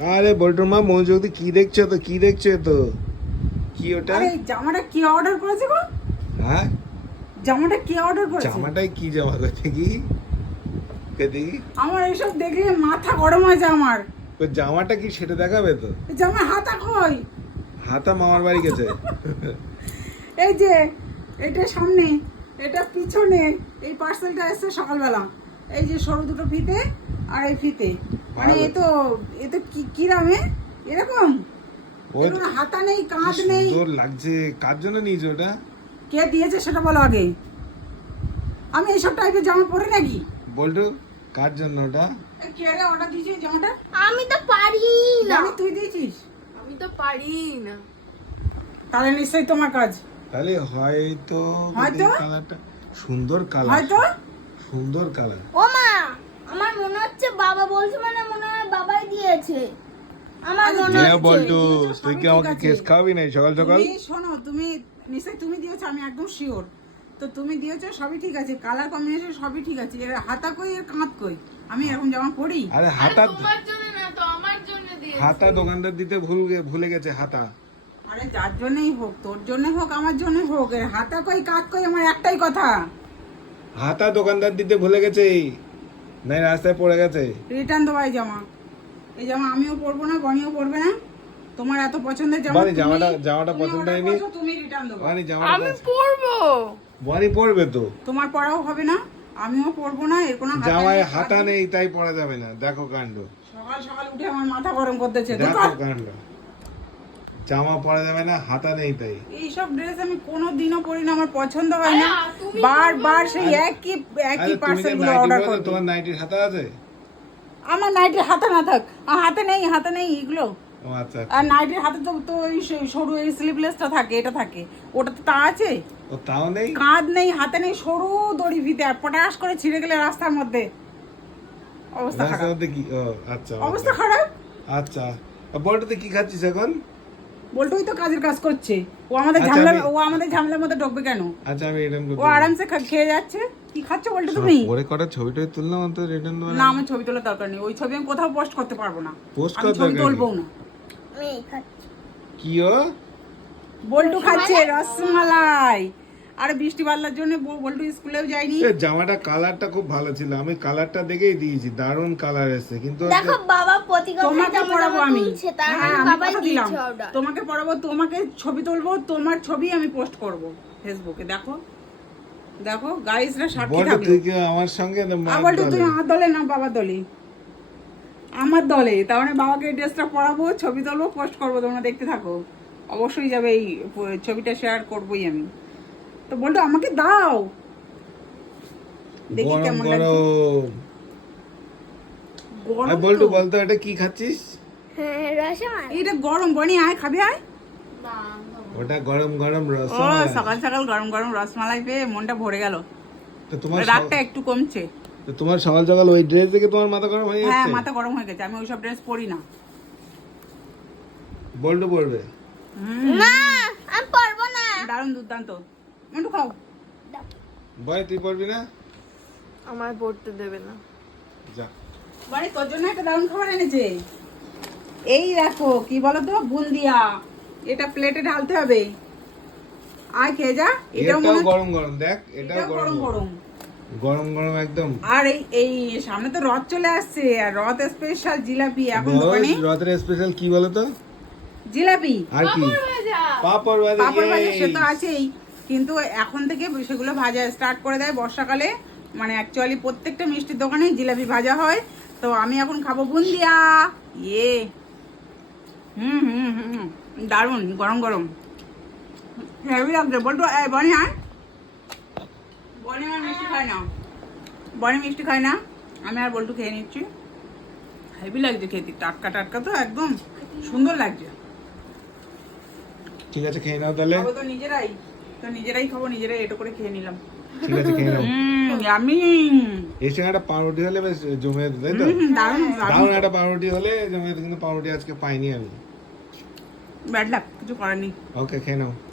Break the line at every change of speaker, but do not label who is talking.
আরে বল্টুর মা মনোযোগ দিয়ে কি দেখছো তো, কি দেখছো তো? কি ওটা?
আরে জামাটা কি অর্ডার করেছে গো?
হ্যাঁ,
জামাটা কি অর্ডার করেছে?
জামাটাই কি জামা করছে কি? কে দেখি
আমার এইসব দেখলে মাথা গরম হয়ে যায় আমার।
ওই জামাটা কি সেটা দেখাবে তো?
জামা হাতা কই?
হাতা মামার বাড়ি গেছে।
এই যে এটা সামনে, এটা পিছনে, এই পার্সেলটা এসেছে সকালবেলা। এই যে সরু দুটো ফিতে আর এই ফিতে, মানে
ভালো।
এ তো কি রামে এরকম।
ওই
এগুলো হাতা নেই,
কি
কাঁধ নেই।
সুন্দর লাগছে। কার জন্য নিয়েছো ওটা?
কে দিয়েছে সেটা বলো আগে। আমি এইসব টাইপের জামা পরি নাকি?
বল্টু কার জন্য ওটা?
কে রে অর্ডার দিয়েছিস জামাটা?
আমি তো পারি না।
জানি তুই দিয়েছিস,
আমি তো পারি না।
তাহলে নিশ্চয়ই তোমার কাজ।
তাহলে হয়তো
হয়তো?
কালারটা সুন্দর কালার,
হয়তো
সুন্দর কালার।
ও মা, আমার মনে হচ্ছে বাবা বলছে, মানে মনে হয় বাবাই দিয়েছে। আমার মনে
হ্যাঁ
হচ্ছে
বল্টু,
দিয়েছো,
তুই
সবই
কি
ঠিক
আমাকে
আছে।
কেস খাওয়াবি না সকাল সকাল?
তুমি শোনো, তুমি নিশ্চয়ই তুমি দিয়েছো, আমি একদম শিওর। তো তুমি দিয়েছো সবই ঠিক আছে, কালার কম্বিনেশন সবই ঠিক আছে, এর হাতা কই এর কাঁধ কই? আমি এরকম জামা পরি?
আরে হাতা,
তোমার জন্য না তো আমার জন্য দিয়েছে।
হাতা দোকানদার দিতে ভুলে গেছে হাতা।
আরে যার জন্যই হোক, তোর জন্য হোক আমার জন্য হোক, এর হাতা কই কাঁধ কই আমার একটাই কথা।
হাতা দোকানদার দিতে ভুলে গেছে, নাই রাস্তায় পড়ে গেছে।
রিটার্ন দেবো এই জামা। এই জামা আমিও পরবো না, বনিও পরবে না। তোমার এত পছন্দের জামা,
বানি জামাটা
তুমি
পছন্দ
order
হয়নি।
করছো, তুমি রিটার্ন দেবো।
বানি জামাটা
আমি পরবো।
বানি পড়বে তো।
তোমার পরাও হবে না, আমিও পরবো না, এর কোনো হাতা
জামায়
নেই,
হাতা
কাঁধ নেই।
নেই তাই পড়া যাবে না। দেখো কাণ্ড,
সকাল সকাল উঠে আমার মাথা গরম করতেছে।
দেখো কাণ্ড। জামা পরা যাবে না, হাতা নেই তাই।
এইসব ড্রেস আমি কোনোদিনও পরি না, আমার পছন্দ হয় না।
আরে, তুমি
বারবার সেই একই
আরে তুমি
পার্সেল
যে
গুলো
নাইটি
অর্ডার
পরো,
করি।
তোমার নাইটির হাতা আছে?
আমার নাইটির হাতে না থাক, হাতে নেই এগুলো।
ও আচ্ছা আচ্ছা।
আর নাইটির হাতে তো ওই সরু এই স্লিভলেসটা থাকে, এটা থাকে। ওটা তো তা আছে,
ও তাও নেই।
কাঁধ নেই, হাতে নেই, সরু দড়ি ফিতে, আর পটাশ করে ছিঁড়ে গেলে রাস্তার মধ্যে অবস্থা
রাস্তার
খারাপ।
মধ্যে কি? ও আচ্ছা
অবস্থা খারাপ।
আচ্ছা। বলটাতে কি খাচ্ছিস এখন?
বলটোই তো কাজের কাজ করছে। ও আমাদের
আচ্ছা,
ঝামেলা,
আমি-
ও আমাদের ঝামেলার মধ্যে ঢুকবে কেন?
আচ্ছা আমি রিটার্ন
ও আরামসে খেয়ে যাচ্ছে। কি খাচ্ছ বলতো তুমি?
পরে কটা ছবিটাই তুললাম, অন্তত রিটার্ন দেবো
না, আমার ছবি তোলার দরকার নেই, ওই ছবি আমি কোথাও পোস্ট করতে পারবো না।
পোস্ট
আমি
করার
ছবি
দরকার
তুলবো
নেই।
না।
আমি খাচ্ছি।
কি ও?
বল্টু খাচ্ছে রসমালাই। আরে বৃষ্টি বাদলার জন্য বল্টু স্কুলেও যায়নি।
এ জামাটা কালারটা খুব ভালো ছিল, আমি কালারটা দেখেই দিয়েছি, দারুণ কালার এসেছে। কিন্তু
দেখো বাবা প্রতিদিন
তোমাকে পড়াবো আমি।
তার
হ্যাঁ,
মানে
আমি
বাবাই
কথা দিলাম।
দিয়েছে অর্ডার।
তোমাকে পড়াবো, তোমাকে ছবি তুলবো, তোমার ছবি আমি পোস্ট করব ফেসবুকে। দেখো দেখো গাইসরা সাক্ষী
বলটা
থাকলো।
তুই কি আমার সঙ্গে না মার
বল্টু
দলে?
তুই আমার দলে না বাবার দলে? আমার দলে। তার মানে বাবাকে এই ড্রেসটা পরাবো, ছবি তুলবো, পোস্ট করবো, তোমরা দেখতে থাকো। অবশ্যই যাবে, এই ছবিটা শেয়ার করবোই আমি। তো বল্টু আমাকে দাও, দেখি
গরম
কেমন লাগছে।
গরম।
গরম
আর বলটু
তো।
বলতো এটা কি খাচ্ছিস?
হ্যাঁ রসমালাই।
এটা গরম, বনি আয় খাবি আয়।
ওটা গরম গরম
ও
রসমালাই।
সকাল সকাল গরম গরম রসমালাই পেয়ে মনটা ভরে গেল।
তো তোমার
রাগটা একটু কমছে।
তো তোমার সকাল সকাল ওই ড্রেস দেখে তোমার মাথা গরম হয়ে
হ্যাঁ,
যাচ্ছে?
মাথা গরম হয়ে গেছে, আমি ওইসব ড্রেস পরি না।
বল্টু পড়বে।
না, আমি পারবো না।
দারুণ দুর্দান্ত। একটু খাও।
ভাই তুই পড়বি না?
আমার পড়তে দেবে না।
যা।
বাড়ি তোর জন্য একটা দারুণ খাবার এনেছে। এই দেখো কি বলতো, বুন্দিয়া। এটা প্লেটে ঢালতে হবে। আয় খেয়ে যা। এটাও
এটাও
মনে
গরম গরম, দেখ এটাও
এটাও
গরম
গরম গরম।
গরম গরম একদম।
আর এই সামনে তো রথ চলে আসছে, আর রথ স্পেশাল জিলাপি এখন
বস,
দোকানে।
রথের স্পেশাল কি বলতো?
জিলাপি,
আর কি? পাপড় ভাজা।
পাপড় ভাজা সে তো
Yes!
আছেই, কিন্তু এখন থেকে সেগুলো ভাজা স্টার্ট করে দেয় বর্ষাকালে। মানে অ্যাকচুয়ালি প্রত্যেকটা মিষ্টির দোকানে জিলাপি ভাজা হয়। তো আমি এখন খাবো বুন্দিয়া। ইয়ে হুম, দারুণ গরম গরম। হেভি লাগছে। বলতো এই বনি আয়। বনি আর মিষ্টি খায় না, বনি মিষ্টি খায় না, আমি আর বল্টু খেয়ে নিচ্ছি। হেভি লাগছে খেতে, টাটকা টাটকা তো একদম সুন্দর লাগছে।
ঠিক আছে খেয়ে নাও তাহলে।
খাবো তো নিজেরাই খাবো, নিজেরাই এটো করে খেয়ে নিলাম।
ঠিক আছে খেয়ে নাও।
আমি
এর সঙ্গে একটা পাউরুটি হলে বেশ জমে যেত, তাই তো?
দারুণ
দারুণ একটা পাউরুটি হলে জমে যেত, কিন্তু পাউরুটি আজকে পাইনি আমি।
ব্যাড লাক, কিছু করার নেই।
ওকে খেয়ে নাও।